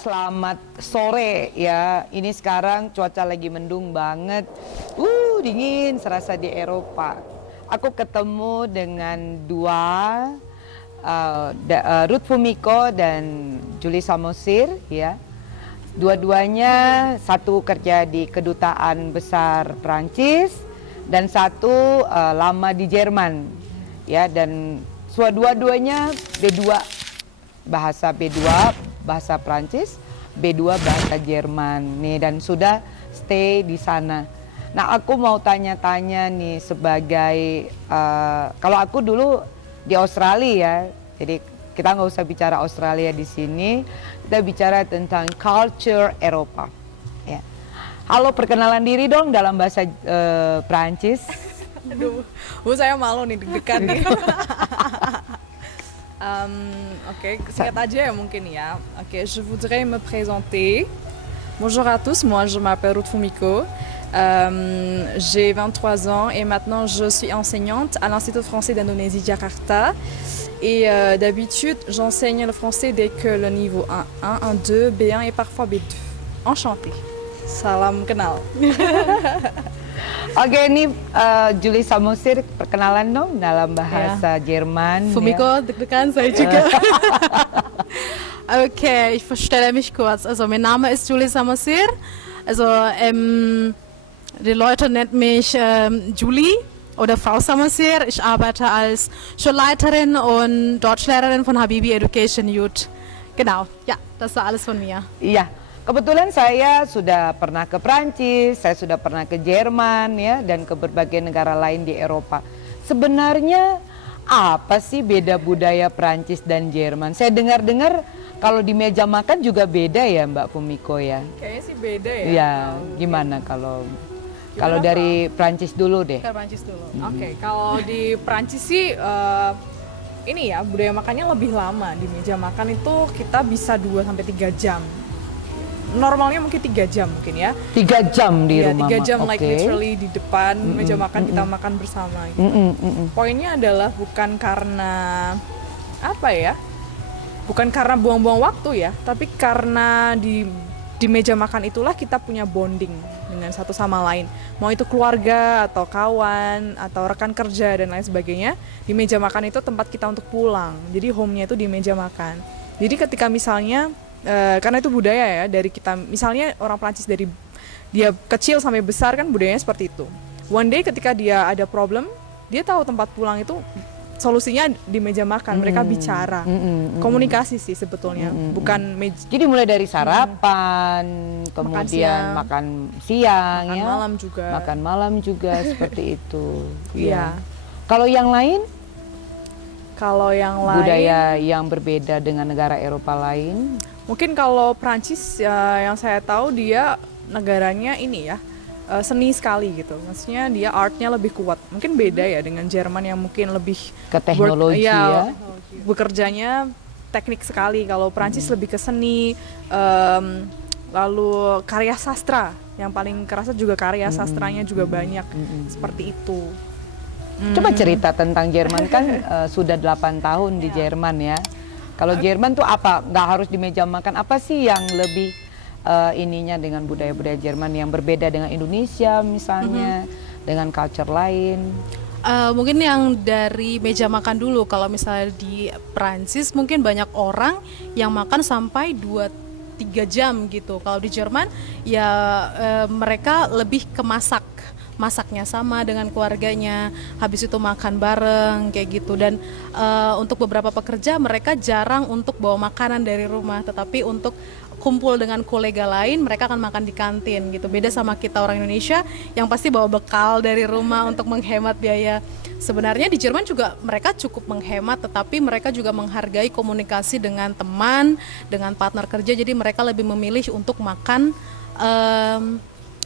Selamat sore ya. Ini sekarang cuaca lagi mendung banget. Dingin serasa di Eropa. Aku ketemu dengan dua Ruth Fumiko dan Julie Samosir ya. Dua-duanya satu kerja di Kedutaan Besar Prancis dan satu lama di Jerman ya, dan dua-duanya B2 bahasa Prancis, B2 bahasa Jerman nih, dan sudah stay di sana. Nah, aku mau tanya-tanya nih sebagai kalau aku dulu di Australia ya, jadi kita nggak usah bicara Australia di sini, kita bicara tentang culture Eropa. Ya. Halo, perkenalan diri dong dalam bahasa Prancis. Aduh, saya malu nih, deg-degan nih. Ok, singkat aja ya mungkin ya. Ok, je voudrais me présenter. Bonjour à tous, moi je m'appelle Ruth Fumiko. J'ai 23 ans et maintenant je suis enseignante à l'Institut français d'Indonésie Jakarta. Et d'habitude, j'enseigne le français dès que le niveau 1, 1, 2, B1 et parfois B2. Enchantée. Salam kenal. Oke, ini Julie Samosir, perkenalan dong dalam bahasa Jerman. Fumiko, ya. deg-degan saya juga. Okay, ich vorstelle mich kurz. Also, mein Name ist Julie Samosir. Also, die Leute nennen mich Julie oder Frau Samosir. Ich arbeite als Schulleiterin und Deutschlehrerin von Habibi Education Youth. Genau, ja, das war alles von mir. Iya. Kebetulan saya sudah pernah ke Prancis, saya sudah pernah ke Jerman ya, dan ke berbagai negara lain di Eropa. Sebenarnya apa sih beda budaya Prancis dan Jerman? Saya dengar-dengar kalau di meja makan juga beda ya, Mbak Fumiko ya? Kayaknya sih beda ya. Iya, gimana kalau dari Prancis dulu deh? Ke Prancis dulu. Oke, kalau di Prancis sih ini ya, budaya makannya lebih lama. Di meja makan itu kita bisa 2-3 jam. Normalnya mungkin 3 jam mungkin ya. 3 jam di rumah. 3 jam, like literally di depan meja makan kita makan bersama gitu. Poinnya adalah bukan karena apa ya, bukan karena buang-buang waktu ya, tapi karena di meja makan itulah kita punya bonding dengan satu sama lain. Mau itu keluarga atau kawan atau rekan kerja dan lain sebagainya, di meja makan itu tempat kita untuk pulang. Jadi home-nya itu di meja makan. Jadi ketika misalnya karena itu budaya ya, dari kita misalnya orang Prancis dari dia kecil sampai besar kan budayanya seperti itu. One day ketika dia ada problem, dia tahu tempat pulang itu solusinya di meja makan. Mereka bicara, komunikasi sih sebetulnya, bukan Jadi mulai dari sarapan, kemudian makan siang, makan ya, malam juga, makan malam juga seperti itu. Iya. Kalau yang lain? Kalau yang lain, budaya yang berbeda dengan negara Eropa lain? Mungkin kalau Prancis yang saya tahu dia negaranya ini ya, seni sekali gitu. Maksudnya dia artnya lebih kuat. Mungkin beda ya dengan Jerman yang mungkin lebih ke teknologi ya. Bekerjanya teknik sekali. Kalau Prancis lebih ke seni, lalu karya sastra. Yang paling kerasa juga karya sastranya juga banyak. Seperti itu. Coba cerita tentang Jerman, kan sudah 8 tahun di Jerman ya. Kalau Jerman tuh apa? Nggak harus di meja makan. Apa sih yang lebih ininya dengan budaya-budaya Jerman yang berbeda dengan Indonesia misalnya, dengan culture lain? Mungkin yang dari meja makan dulu. Kalau misalnya di Prancis mungkin banyak orang yang makan sampai 2-3 jam gitu. Kalau di Jerman ya mereka lebih ke masaknya sama dengan keluarganya, habis itu makan bareng kayak gitu. Dan untuk beberapa pekerja mereka jarang untuk bawa makanan dari rumah, tetapi untuk kumpul dengan kolega lain mereka akan makan di kantin gitu. Beda sama kita orang Indonesia yang pasti bawa bekal dari rumah untuk menghemat biaya. Sebenarnya di Jerman juga mereka cukup menghemat, tetapi mereka juga menghargai komunikasi dengan teman, dengan partner kerja. Jadi mereka lebih memilih untuk makan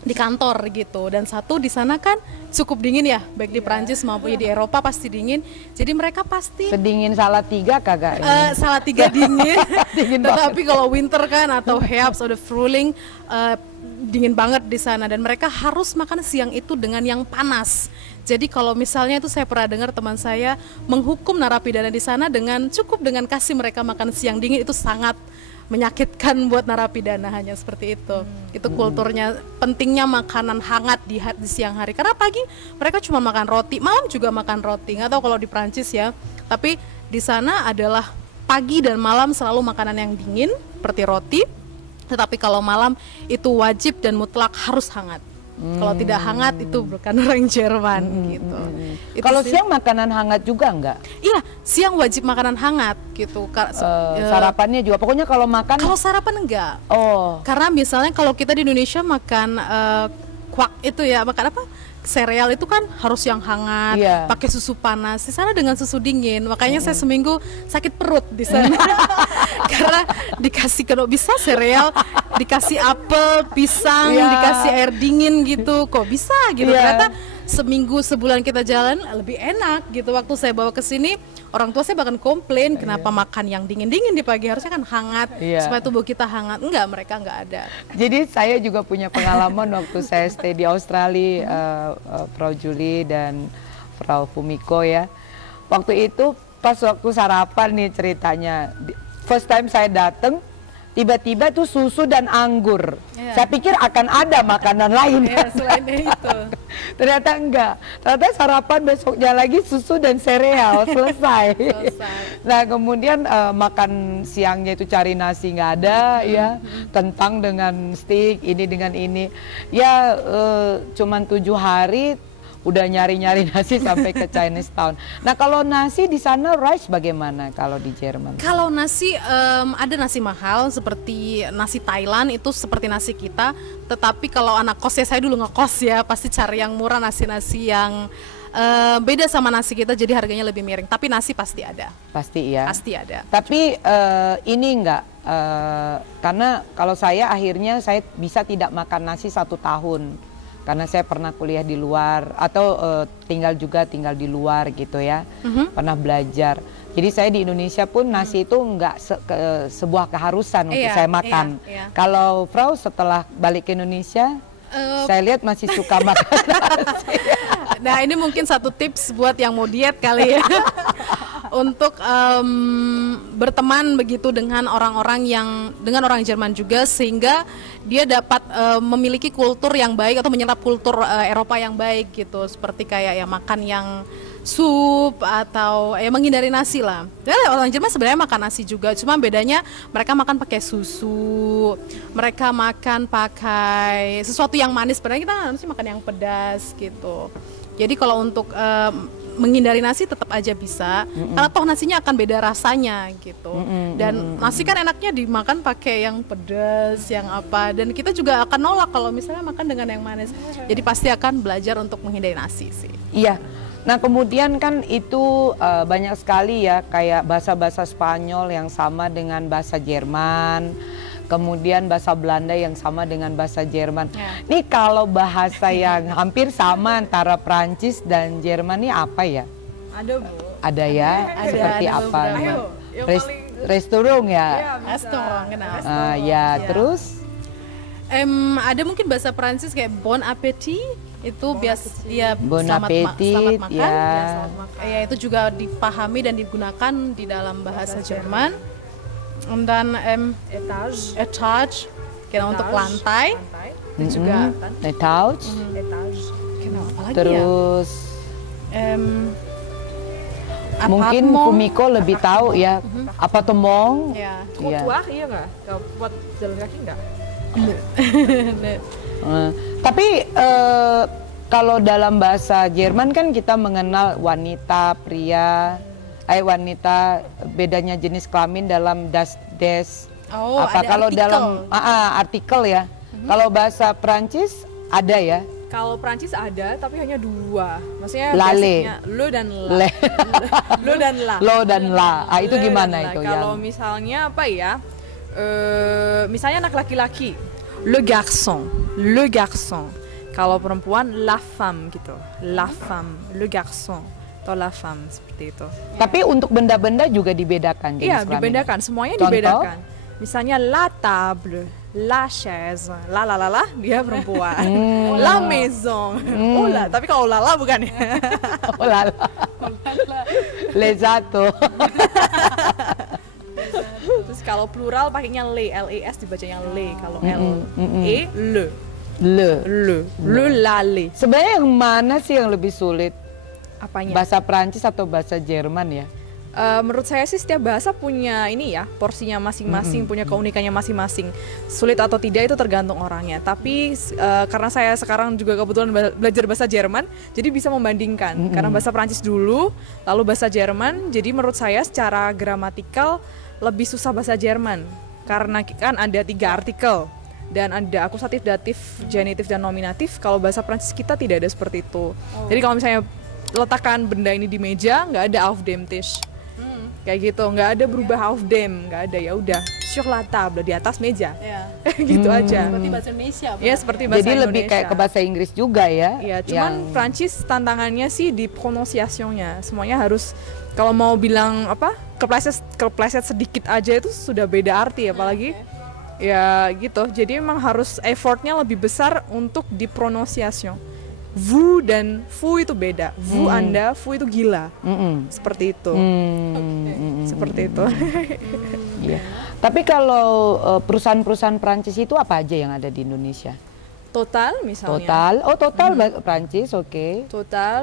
di kantor gitu. Dan satu, di sana kan cukup dingin ya, baik di Prancis maupun di Eropa pasti dingin. Jadi mereka pasti sedingin Salatiga kagak? Salatiga dingin. Tetapi kalau winter kan atau Herbst atau Frühling dingin banget di sana, dan mereka harus makan siang itu dengan yang panas. Jadi kalau misalnya itu saya pernah dengar teman saya menghukum narapidana di sana dengan cukup dengan kasih mereka makan siang dingin, itu sangat menyakitkan buat narapidana, hanya seperti itu. Itu kulturnya, pentingnya makanan hangat di siang hari. Karena pagi mereka cuma makan roti, malam juga makan roti. Nggak tahu kalau di Prancis ya, tapi di sana adalah pagi dan malam selalu makanan yang dingin seperti roti. Tetapi kalau malam itu wajib dan mutlak harus hangat. Kalau tidak hangat itu bukan orang Jerman gitu. Kalau siang makanan hangat juga enggak? Iya, siang wajib makanan hangat gitu. Sarapannya juga. Pokoknya kalau makan. Kalau sarapan enggak. Oh. Karena misalnya kalau kita di Indonesia makan kuak itu ya, makan apa? Sereal itu kan harus yang hangat, pakai susu panas. Di sana dengan susu dingin, makanya saya seminggu sakit perut di sana. Karena dikasih, kalau bisa sereal, dikasih apel, pisang, dikasih air dingin gitu, kok bisa gitu. Ternyata seminggu sebulan kita jalan lebih enak gitu. Waktu saya bawa ke sini, orang tua saya bahkan komplain kenapa makan yang dingin-dingin di pagi, harusnya kan hangat supaya tubuh kita hangat. Enggak, mereka enggak ada. Jadi saya juga punya pengalaman waktu saya stay di Australia, Frau Julie dan Frau Fumiko ya. Waktu itu pas waktu sarapan nih ceritanya, first time saya datang, tiba-tiba tuh susu dan anggur. Saya pikir akan ada makanan lain. Selain itu. Ternyata enggak. Ternyata sarapan besoknya lagi susu dan sereal, selesai. Nah kemudian makan siangnya itu cari nasi nggak ada ya, kentang dengan steak, ini dengan ini. Ya cuman 7 hari udah nyari-nyari nasi sampai ke Chinatown. Nah kalau nasi di sana rice bagaimana kalau di Jerman? Kalau nasi ada nasi mahal seperti nasi Thailand, itu seperti nasi kita. Tetapi kalau anak kos ya, saya dulu ngekos ya, pasti cari yang murah, nasi-nasi yang beda sama nasi kita, jadi harganya lebih miring. Tapi nasi pasti ada. Pasti ya. Pasti ada. Tapi ini enggak, karena kalau saya akhirnya saya bisa tidak makan nasi 1 tahun. Karena saya pernah kuliah di luar atau tinggal di luar gitu ya, pernah belajar. Jadi saya di Indonesia pun nasi itu enggak sebuah keharusan untuk saya makan. Kalau Frau setelah balik ke Indonesia, saya lihat masih suka makan nasi. Nah ini mungkin satu tips buat yang mau diet kali ya. Untuk berteman begitu dengan orang-orang dengan orang Jerman juga, sehingga dia dapat memiliki kultur yang baik atau menyerap kultur Eropa yang baik gitu, seperti kayak ya makan yang sup atau ya menghindari nasi lah. Dan orang Jerman sebenarnya makan nasi juga, cuma bedanya mereka makan pakai susu, mereka makan pakai sesuatu yang manis. Sebenarnya kita harus makan yang pedas gitu. Jadi kalau untuk menghindari nasi tetap aja bisa, karena toh nasinya akan beda rasanya gitu. Dan nasi kan enaknya dimakan pakai yang pedas, yang apa. Dan kita juga akan nolak kalau misalnya makan dengan yang manis. Jadi pasti akan belajar untuk menghindari nasi sih. Iya. Nah kemudian kan itu banyak sekali ya, kayak bahasa-bahasa Spanyol yang sama dengan bahasa Jerman. Kemudian bahasa Belanda yang sama dengan bahasa Jerman. Nih kalau bahasa yang hampir sama antara Prancis dan Jerman ini apa ya? Ada Bu. Ada ya? Seperti ada apa? Restoran ya? Restoran, kenapa? Ya, terus? Ada mungkin bahasa Prancis kayak bon appétit, itu biasa ya, bon selamat appétit, makan. ya. Ya itu juga dipahami dan digunakan di dalam bahasa Jerman. Dan etage kira untuk lantai juga kan. Etage. Apa lagi Terus ya? Mungkin Fumiko lebih tahu ya. Apartemen. Ya. Trottoir iya nggak? Buat jalan kaki nggak? Tapi kalau dalam bahasa Jerman kan kita mengenal wanita, pria. Wanita, bedanya jenis kelamin dalam das des. Apa kalau artikel. dalam artikel ya. Kalau bahasa Prancis ada ya. Kalau Prancis ada, tapi hanya 2. Maksudnya Lale. lo dan la. Lo dan la. Lo dan la. Itu Lo gimana dan itu? Kalau misalnya apa ya? Misalnya anak laki-laki, le garçon, le garçon. Kalau perempuan, la femme gitu. La femme, le garçon. Atau la femme, seperti itu. Tapi untuk benda-benda juga dibedakan jenis Iya, dibedakan, semuanya Contoh? dibedakan. Misalnya la table, la chaise, la dia perempuan. La maison. Oh la, tapi kalau lala bukan ya. Oh lala. Lezato. Terus Kalau plural pakainya le, les dibacanya le. Kalau le. Le la le. Sebenarnya yang mana sih yang lebih sulit? Apanya? Bahasa Prancis atau bahasa Jerman ya? Menurut saya sih setiap bahasa punya ini ya, porsinya masing-masing, punya keunikannya masing-masing. Sulit atau tidak itu tergantung orangnya. Tapi karena saya sekarang juga kebetulan belajar bahasa Jerman, jadi bisa membandingkan. Karena bahasa Prancis dulu, lalu bahasa Jerman, jadi menurut saya secara gramatikal lebih susah bahasa Jerman. Karena kan ada 3 artikel dan ada akusatif, datif, genitif, dan nominatif. Kalau bahasa Prancis kita tidak ada seperti itu. Jadi kalau misalnya letakkan benda ini di meja, nggak ada auf dem Tisch. Kayak gitu, nggak ada berubah auf dem, nggak ada, ya udah sur la table, di atas meja. Gitu aja. Seperti bahasa Indonesia. Ya, seperti bahasa Jadi Indonesia. lebih kayak ke bahasa Inggris juga ya? Iya, cuman Prancis tantangannya sih di pronunciation-nya. Semuanya harus, kalau mau bilang apa, kepleset sedikit aja itu sudah beda arti, apalagi ya gitu. Jadi emang harus effortnya lebih besar untuk di pronunciation. Vous dan fou itu beda. Vous Anda, fou itu gila. Seperti itu. Seperti itu. Iya. Tapi kalau perusahaan-perusahaan Prancis itu apa aja yang ada di Indonesia? Total misalnya. Total, Total Prancis, oke. Total.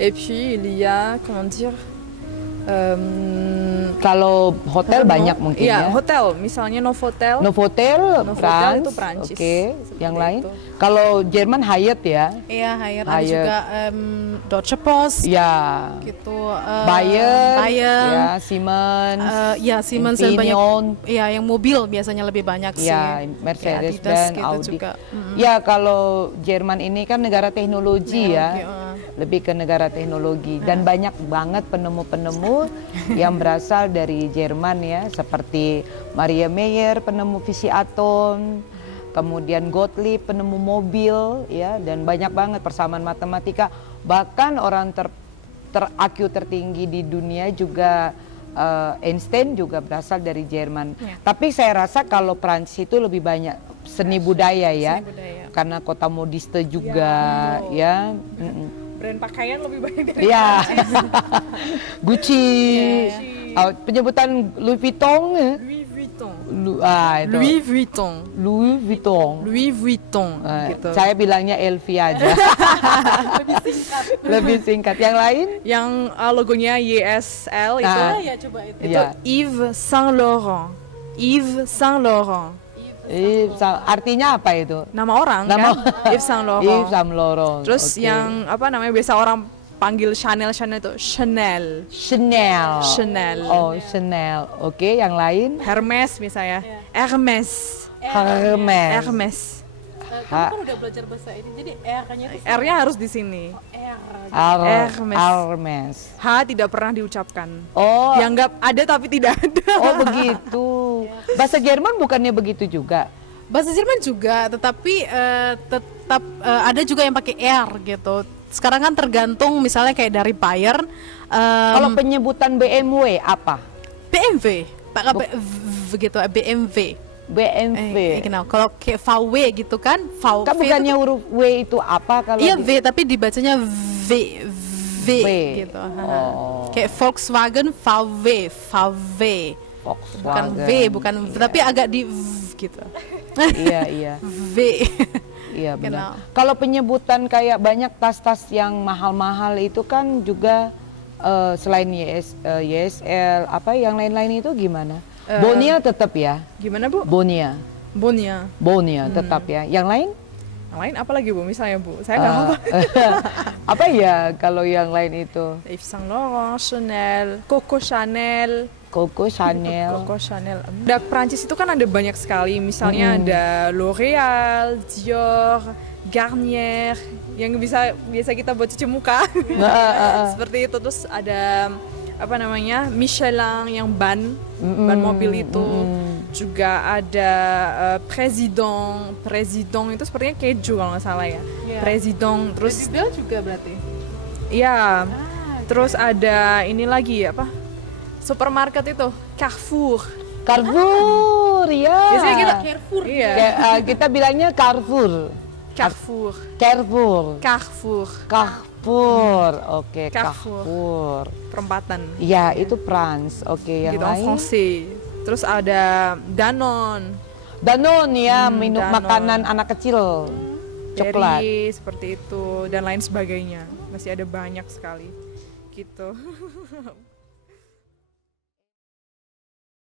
Et puis il y a, comment dire, kalau hotel banyak mungkin ya. ya. Hotel, misalnya Novotel. Novotel, Novotel itu Prancis. Oke. Yang lain? Itu. Kalau Jerman Hyatt ya. Iya, Hyatt. Ada juga Deutsche Post. Ya. Gitu. Bayer. Bayer. Ya, Siemens. Ya, Siemens dan banyak. Infineon. Ya, yang mobil biasanya lebih banyak sih. Ya, Mercedes Adidas dan gitu Audi. juga. Ya, kalau Jerman ini kan negara teknologi ya. Lebih ke negara teknologi dan banyak banget penemu-penemu yang berasal dari Jerman ya, seperti Maria Mayer penemu fisi atom, kemudian Gottlieb penemu mobil ya, dan banyak banget persamaan matematika. Bahkan orang IQ tertinggi di dunia juga Einstein juga berasal dari Jerman. Tapi saya rasa kalau Prancis itu lebih banyak seni budaya ya, karena kota modiste juga ya. Brand pakaian lebih banyak dari Iya. Gucci. Penyebutan Louis Vuitton. Louis Vuitton. Itu. Louis Vuitton. Louis Vuitton. Louis Vuitton gitu. Saya bilangnya LV aja. Lebih singkat. Yang lain? Yang logonya YSL itu. Ya, coba itu. Itu Yves Saint Laurent. Yves Saint Laurent. Artinya apa itu? Nama orang kan? Yves Saint Laurent. Yves Saint Laurent. Terus yang apa namanya biasa orang panggil Chanel itu Chanel. Oh, Chanel. Oke, yang lain? Hermes misalnya. Hermes. Kamu kan udah belajar bahasa ini, jadi R-nya itu R-nya harus di sini. Hermes. H tidak pernah diucapkan. Oh. Dianggap ada tapi tidak ada. Oh, begitu. Bahasa Jerman bukannya begitu juga? Bahasa Jerman juga, tetapi tetap ada juga yang pakai R gitu. Sekarang kan tergantung, misalnya kayak dari Bayer. Kalau penyebutan BMW apa? BMW, gitu, BMW. Genau. Kalau kayak VW gitu kan, VW. Kan bukannya huruf W itu apa kalau? Iya V, tapi dibacanya V gitu. Kayak Volkswagen, VW. Bukan V, bukan, tapi agak di V gitu. Iya. V. Iya benar. Kalau penyebutan kayak banyak tas-tas yang mahal-mahal itu kan juga selain YSL, apa yang lain-lain itu gimana? Bonia tetap ya? Gimana Bu? Bonia tetap ya. Yang lain? Yang lain apa lagi Bu? Misalnya Bu, saya nggak apa. Apa ya kalau yang lain itu? Yves Saint Laurent, Chanel, Coco Chanel. Di Prancis itu kan ada banyak sekali. Misalnya ada L'Oreal, Dior, Garnier, yang biasa kita buat cuci muka. Seperti itu. Terus ada apa namanya, Michelin yang ban mobil itu. Juga ada President itu sepertinya keju kalau nggak salah ya. President. Terus Bell juga berarti. Iya. Terus ada ini lagi apa? Supermarket itu Carrefour ya. Biasanya kita Carrefour. Iya. Kita bilangnya Carrefour. Carrefour, oke, Carrefour. Carrefour. Perempatan. Iya, itu France. Oke, yang Gitu, en lain? français. Terus ada Danone, Danone ya, minum Danone. makanan anak kecil. Coklat. Berry, seperti itu dan lain sebagainya. Masih ada banyak sekali. Gitu.